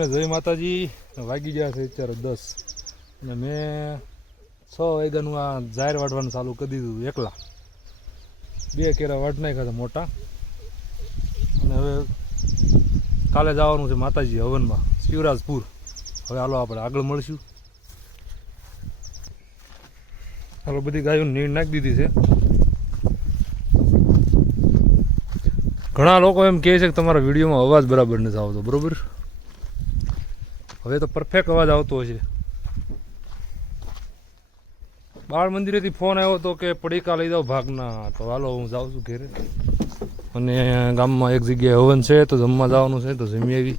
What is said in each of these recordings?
મિત્રોને જય માતાજી. વાગી ગયા છે અત્યારે દસ. અને મેં છ વાગ્યાનું આ જાહેર વાટવાનું ચાલુ કરી દીધું એકલા. બે કેરા વાઢ નાખ્યા હતા મોટા. અને હવે કાલે જવાનું છે માતાજી હવનમાં, શિવરાજપુર. હવે હાલો આપણે આગળ મળશું. હાલો, બધી ગાયો નીડ નાખી દીધી છે. ઘણા લોકો એમ કહે છે કે તમારા વિડીયોમાં અવાજ બરાબર નથી આવતો, બરોબર? હવે તો પરફેક્ટ અવાજ આવતો હશે. બાળ મંદિરેથી ફોન આવ્યો હતો કે પડીકા લઈ જાઓ ભાગના તો હાલો, હું જાઉં છું ઘેરે. અને ગામમાં એક જગ્યાએ હવન છે, તો જમવા જવાનું છે, તો જમી આવી.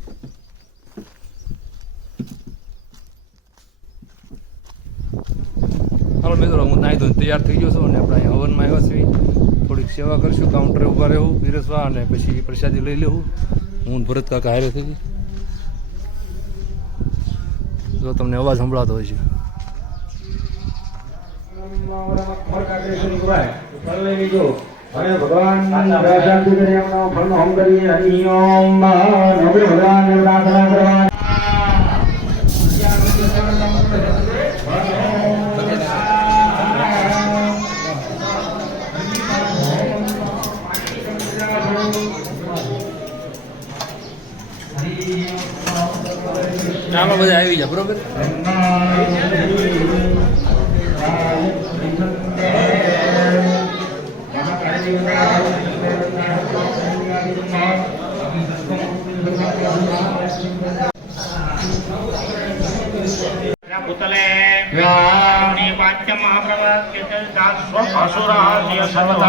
હાલો મિત્રો, હું નાહી ધોઈને તૈયાર થઈ ગયો છું અને આપણે અહીંયા હવનમાં આવ્યા છીએ. થોડીક સેવા કરશું કાઉન્ટરે ઊભા રહેવું, પીરસવા અને પછી પ્રસાદી લઈ લેવું. હું ભરત કાકા હારે થઈ જો તમને અવાજ સંભળાતો હોય છે. ભગવાન શાંતિ કરી ચાલો બધા આવી જાય બરોબર पुतले व्याणी पाच्यमहाप्रवस्यसुरास्य सर्वदा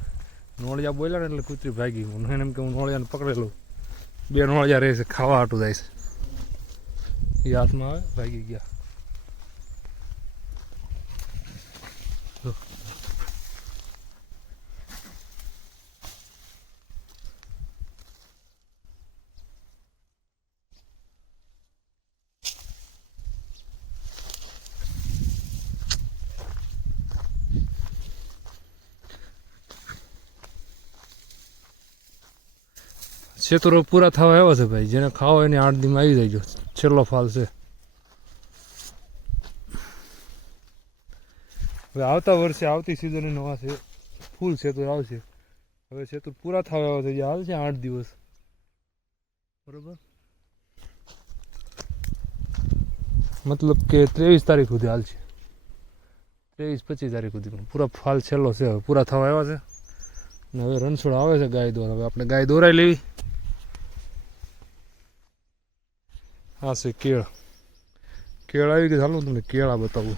નોળિયા બોલ્યા ને એટલે કૂતરી ભાગી હું એને એમ કે હું નોળિયાને પકડેલું. બે નોળિયા રહે છે, ખાવા હાટું જાય છે. એ હાથમાં આવે, ભાગી ગયા. ખેતરો પૂરા થવા આવ્યા છે ભાઈ. જેને ખાવો એને આઠ દીમાં આવી જાય છેલ્લો ફાલ છે. હવે આવતા વર્ષે આવતી સિઝને નવા છે. ફૂલ સેતુર આવશે. હવે સેતુર પૂરા થવા આવ્યા છે. જે હાલ છે આઠ દિવસ. બરોબર? મતલબ કે ત્રેવીસ તારીખ સુધી હાલ છે. ત્રેવીસ પચીસ તારીખ સુધી પૂરા ફાલ છેલ્લો છે. હવે પૂરા થવા આવ્યા છે. ને હવે રણછોડ આવે છે ગાય દોર. હવે આપણે ગાય દોરાઈ લેવી. આ છે કેળ. કેળ આવી ગઈ ચાલો તમને કેળા બતાવું.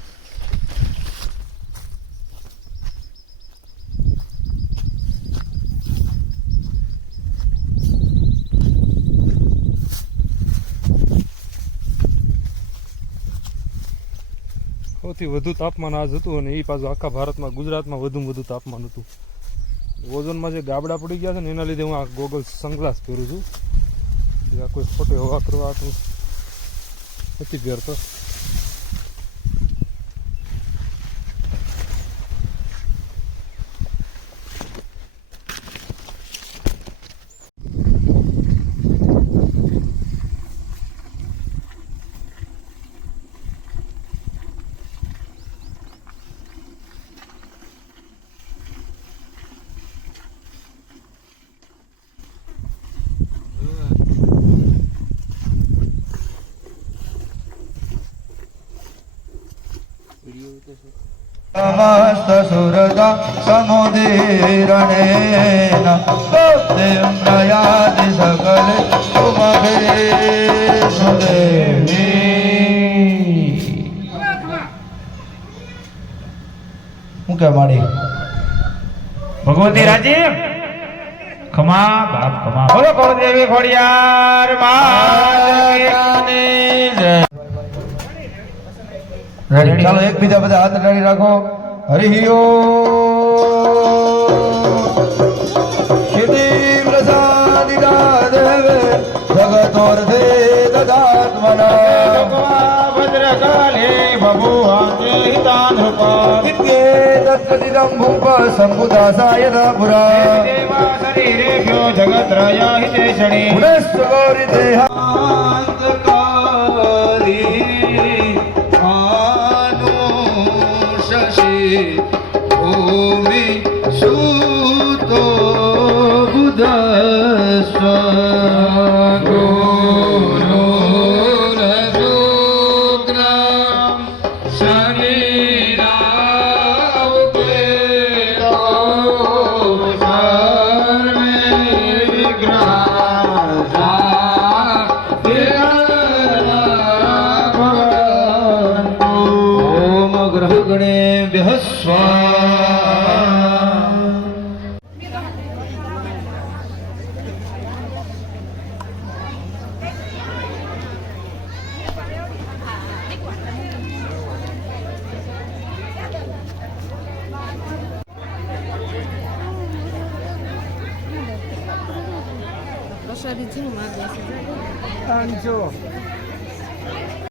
સૌથી વધુ તાપમાન આજ હતું અને એ પાછું આખા ભારતમાં, ગુજરાતમાં વધુમાં વધુ તાપમાન હતું. ઓઝોનમાં જે ગાબડા પડી ગયા છે ને, એના લીધે હું આ ગોગલ્સ સનગ્લાસ પહેરું છું. કોઈ ખોટે હવા કરવા આટલું. નથી પહેરતો समस्त सुरता समुदीरणेन भक्तिं प्रयाति सकले सुमभे सुदेवी હું કે માડી ભગવતી રાજી ખમા બાપ ખમા બોલો કુળદેવી ખોડિયાર માતાની જય રેડી ચાલો એકબીજા બધા હાથ અડાડી રાખો. હરિયો દેવે જગતોર્થે દદાત્મના ભદ્રકાલે બભુઆતે હિતાનૃપા. વિદ્યે તત્કટિદં ભૂપ સંબુદાસાય પુરા દેવા શરીરેભ્યો જગત્રય હિતે ષણે ગૌરી દેહાંતકારી ગ્રહ ગણે પ્રસાદી છે માગે છે પાંચસો